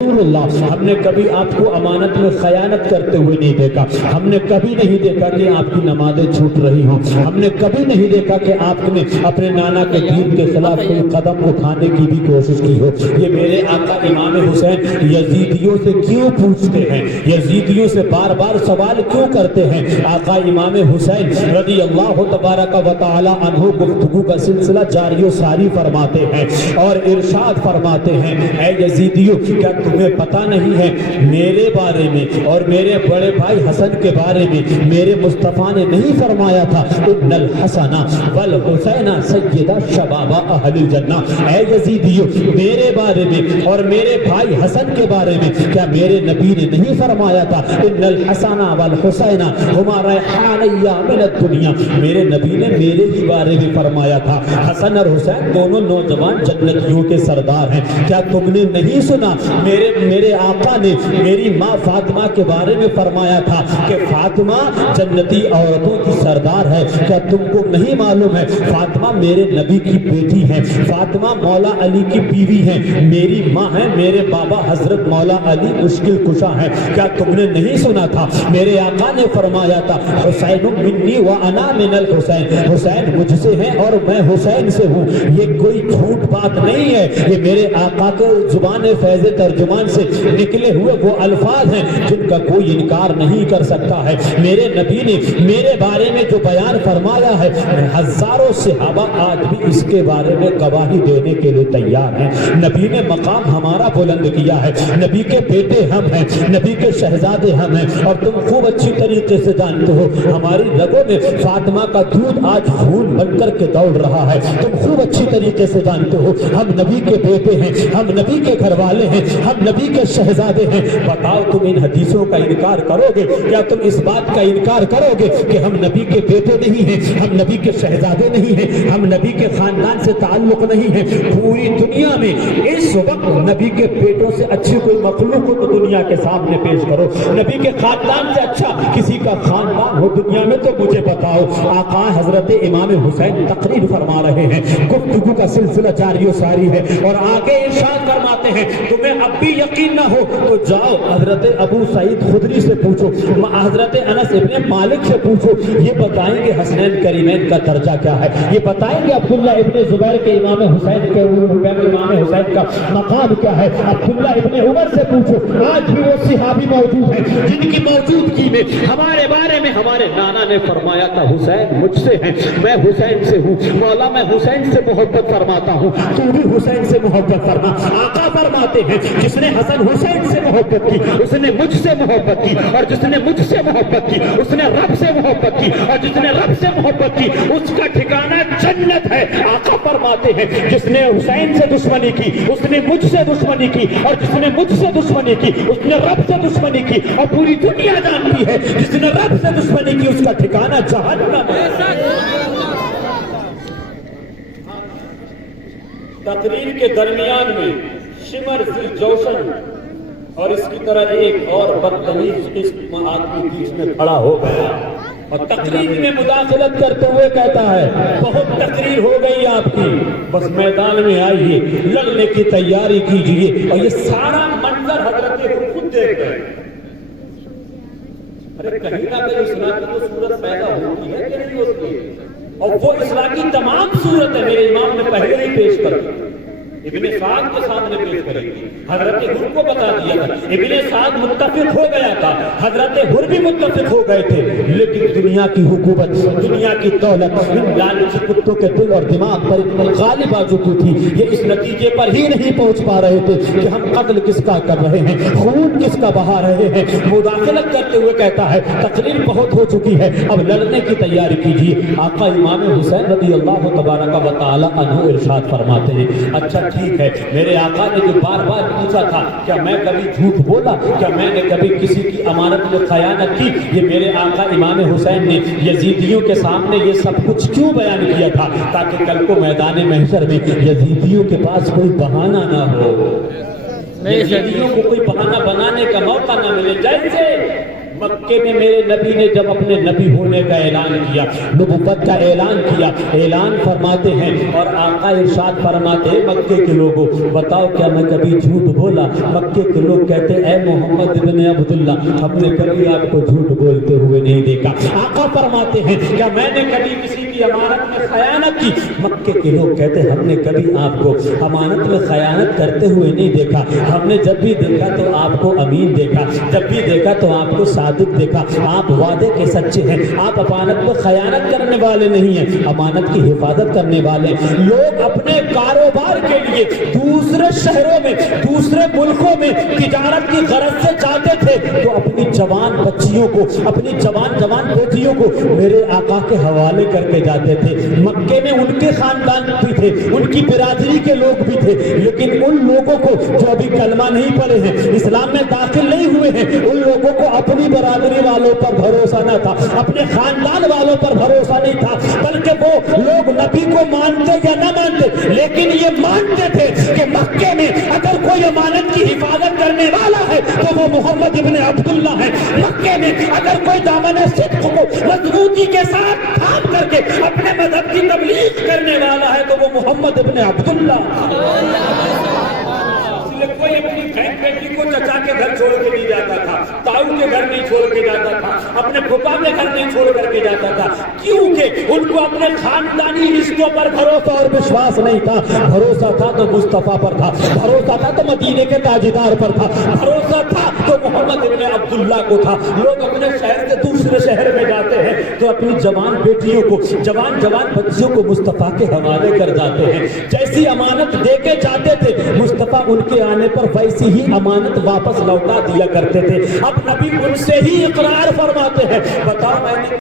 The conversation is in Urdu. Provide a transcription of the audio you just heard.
اللہ ہم نے کبھی آپ کو امانت میں خیانت کرتے ہوئے نہیں دیکھا، ہم نے کبھی نہیں دیکھا کہ آپ کی نمازیں چھوٹ رہی ہوں، ہم نے کبھی نہیں دیکھا کہ آپ نے اپنے نانا کے دین کے خلاف کوئی قدم اٹھانے کی بھی کوشش کی ہو۔ یہ میرے آقا امام حسین یزیدیوں سے کیوں پوچھتے ہیں، یزیدیوں سے بار بار سوال کیوں کرتے ہیں؟ آقا امام حسین رضی اللہ تبارک و تعالی عنہ گفتگو کا سلسلہ جاری و ساری فرماتے ہیں اور ارشاد فرماتے ہیں، اے یزیدیوں کیا تمہیں پتہ نہیں ہے میرے بارے میں اور میرے بڑے بھائی حسن کے بارے میں میرے مصطفیٰ نے نہیں فرمایا تھا ان الحسن والحسین سیدہ شباب اہل الجنہ؟ اے یزیدیوں میرے بارے میں اور میرے بھائی حسن کے بارے میں کیا میرے نبی نے نہیں فرمایا تھا ان الحسن والحسین ہما ریحانیہ من الدنیا؟ میرے نبی نے میرے ہی بارے میں فرمایا تھا حسن اور حسین دونوں نوجوان جنتیوں کے سردار ہیں۔ کیا تم نے نہیں سنا میرے آقا نے میری ماں فاطمہ کے بارے میں فرمایا تھا کہ فاطمہ جنتی عورتوں کی سردار ہے؟ کیا تم کو نہیں معلوم ہے فاطمہ میرے نبی کی بیٹی ہے، فاطمہ مولا علی کی بیوی ہے، میری ماں ہے، میرے بابا حضرت مولا علی مشکل کشا ہے؟ کیا تم نے نہیں سنا تھا میرے آقا نے فرمایا تھا حسین منی وانا من الحسین، حسین مجھ سے ہے اور میں حسین سے ہوں؟ یہ کوئی جھوٹ بات نہیں ہے، یہ میرے آقا کے زبان فیض ترجمان سے نکلے ہوئے وہ الفاظ ہیں جن کا کوئی انکار نہیں کر سکتا ہے۔ میرے نبی نے میرے بارے میں جو بیان فرمایا ہے ہزاروں صحابہ آج بھی اس کے بارے میں گواہی دینے کے لیے تیار ہیں۔ نبی نے مقام ہمارا بلند کیا ہے، نبی کے بیٹے ہم ہیں، نبی کے شہزادے ہم ہیں، اور تم خوب اچھی طریقے سے جانتے ہو ہماری رگوں میں فاطمہ کا دودھ آج خون بن کر کے دوڑ رہا ہے، تم خوب اچھی طریقے سے جانتے ہو ہم نبی کے بیٹے ہیں، ہم نبی کے گھر والے ہیں، ہم نبی کے شہزادے ہیں۔ بتاؤ تم ان حدیثوں کا انکار کرو گے؟ کیا تم اس بات کا انکار کرو گے کہ ہم نبی کے بیٹے نہیں ہیں، ہم نبی کے شہزادے نہیں ہیں، ہم نبی کے خاندان سے تعلق نہیں ہیں؟ پوری دنیا میں اس وقت نبی کے بیٹوں سے اچھی کوئی مخلوق ہو تو دنیا کے سامنے پیش کرو، نبی کے خاندان سے اچھا کسی کا خاندان ہو دنیا میں تو مجھے بتاؤ۔ آقا حضرت امام حسین تقریر فرما رہے ہیں، گفتگو کا سلسلہ جاری و ساری ہے اور آگے ارشاد فرماتے ہیں تمہیں اب بھی یقین نہ ہو تو جاؤ حضرت ابو سعید خدری سے پوچھو، حضرت انس ابن مالک سے پوچھو، یہ بتائیں گے حسنین کریمین کا درجہ کیا ہے، یہ بتائیں گے عبداللہ ابن زبیر کے امام حسین کے امام حسین کا مقام کیا ہے۔ عبداللہ ابن عمر سے پوچھو، آج بھی وہ صحابی موجود ہیں جن کی موجودگی میں ہمارے بارے میں ہمارے نانا نے فرمایا تھا حسین مجھ سے ہیں، میں حسین سے ہوں، مولا میں حسین سے محبت فرماتا ہوں، تو بھی حسین سے محبت فرما۔ آقا فرماتے ہیں جس نے حسن حسین سے محبت کی اس نے مجھ سے محبت کی، اور جس نے مجھ سے محبت کی اس نے رب سے محبت کی، اور جس نے رب سے محبت کی اس کا ٹھکانہ جنت ہے۔ آقا فرماتے ہیں جس نے حسین سے دشمنی کی اس نے مجھ سے دشمنی کی، اور جس نے مجھ سے دشمنی کی اس نے رب سے دشمنی کی، اور پوری دنیا جانتی ہے جس نے رب سے دشمنی کی اس کا ٹھکانہ جہنم ہے۔ تقریر کے درمیان میں شمر ذی جوشن اور اس کی طرح ایک اور بدتمیز قسم آدمی بیچ میں کھڑا ہو گیا اور تقریر میں مداخلت کرتے ہوئے کہتا ہے بہت تقریر ہو گئی آپ کی، بس میدان میں آئیے، لڑنے کی تیاری کیجئے۔ اور یہ سارا منظر حضرت خود دیکھ رہے ہیں۔ ارے کہیں نہ کہیں اصلاح کی تو صورت پیدا ہوتی ہے کہ نہیں ہوتی ہے، اور وہ اصلاح کی تمام صورت ہے میرے امام نے پہلے ہی پیش کر دی، ابن سعد کے سامنے پیش کرے گی، حضرت حر کو بتا دیا تھا، ابن سعد متفق ہو گیا تھا، حضرت حر بھی متفق ہو گئے تھے، لیکن دنیا کی حکومت، دنیا کی دولت ان لالچی کتوں کے دل اور دماغ پر اتنی غالب آ چکی تھی، یہ اس نتیجے پر ہی نہیں پہنچ پا رہے تھے کہ ہم قتل کس کا کر رہے ہیں، خون کس کا بہا رہے ہیں۔ مداخلت کرتے ہوئے کہتا ہے تقریر بہت ہو چکی ہے، اب لڑنے کی تیاری کیجیے۔ آقا امام حسین رضی اللہ تبارک و تعالی عنہ ارشاد فرماتے ہیں اچھا ٹھیک ہے، میرے آقا نے جو بار بار پوچھا تھا کیا میں کبھی جھوٹ بولا، کیا میں نے کبھی کسی کی امانت میں خیانت کی، یہ میرے آقا امام حسین نے یزیدیوں کے سامنے یہ سب کچھ کیوں بیان کیا تھا تاکہ کل کو میدان محشر میں یزیدیوں کے پاس کوئی بہانہ نہ ہو، یزیدیوں کو کوئی بہانہ بنانے کا موقع نہ ملے۔ جیسے مکے میں میرے نبی نے جب اپنے نبی ہونے کا اعلان کیا، نبوت کا اعلان کیا، اعلان فرماتے ہیں اور آقا ارشاد فرماتے ہیں مکے کے لوگوں بتاؤ کیا میں کبھی جھوٹ بولا؟ مکے کے لوگ کہتے ہیں اے محمد ابن عبداللہ ہم نے کبھی آپ کو جھوٹ بولتے ہوئے نہیں دیکھا۔ آقا فرماتے ہیں کیا میں نے کبھی کسی کی امانت میں خیانت کی؟ مکے کے لوگ کہتے ہیں ہم نے کبھی آپ کو امانت میں خیانت کرتے ہوئے نہیں دیکھا، ہم نے جب بھی دیکھا تو آپ کو امین دیکھا، جب بھی دیکھا تو آپ کو صادق دیکھا، آپ وعدے کے سچے ہیں، آپ امانت میں خیانت کرنے والے نہیں ہیں، امانت کی حفاظت کرنے والے ہیں۔ لوگ اپنے کاروبار کے لیے دوسرے شہروں میں دوسرے ملکوں میں تجارت کی غرض سے جاتے تھے تو اپنی جوان بچیوں کو اپنی جوان بیٹیوں کو میرے آقا کے حوالے کر کے جاتے تھے۔ مکے میں ان کے خاندان بھی تھے، ان کی برادری کے لوگ بھی تھے، لیکن ان لوگوں کو جو ابھی کلمہ نہیں پڑھے ہیں، اسلام میں داخل نہیں ہوئے ہیں، ان لوگوں کو اپنی برادری والوں پر بھروسہ نہ تھا، اپنے خاندان والوں پر بھروسہ نہیں تھا، بلکہ وہ لوگ نبی کو مانتے یا نہ مانتے لیکن یہ مانتے تھے کہ مکے میں اگر کوئی امانت کی حفاظت کرنے والا ہے تو وہ محمد ابن عبداللہ ہے، مکے میں اگر کوئی دامن صدق کو مضبوطی کے ساتھ تھام کر کے اپنے مذہب کی تبلیغ کرنے والا ہے تو وہ محمد ابن عبداللہ۔ کوئی اپنی بہن بیٹی کو چچا کے گھر چھوڑ کے نہیں جاتا تھا، تاؤ کے گھر نہیں چھوڑ کے جاتا تھا، اپنے پھپھا کے گھر نہیں چھوڑ کر کے جاتا تھا، کیونکہ ان کو اپنے خاندانی رشتوں پر بھروسہ اور وشواس نہیں تھا۔ بھروسہ تھا تو مصطفیٰ پر تھا، بھروسہ تھا تو مدینے کے تاجدار پر تھا، بھروسہ تھا تو محمد ابن عبداللہ کو تھا۔ لوگ اپنے شہر سے دوسرے شہر میں جاتے ہیں تو اپنی جوان بیٹیوں کو جوان بچیوں کو مصطفیٰ کے حوالے کر جاتے ہیں، جیسی امانت دے کے جاتے تھے مصطفیٰ ان کے آنے پر ویسی ہی امانت واپس لوٹا دیا کرتے تھے۔ اب نبی ان سے ہی اقرار فرماتے ہیں بتاؤ میں نے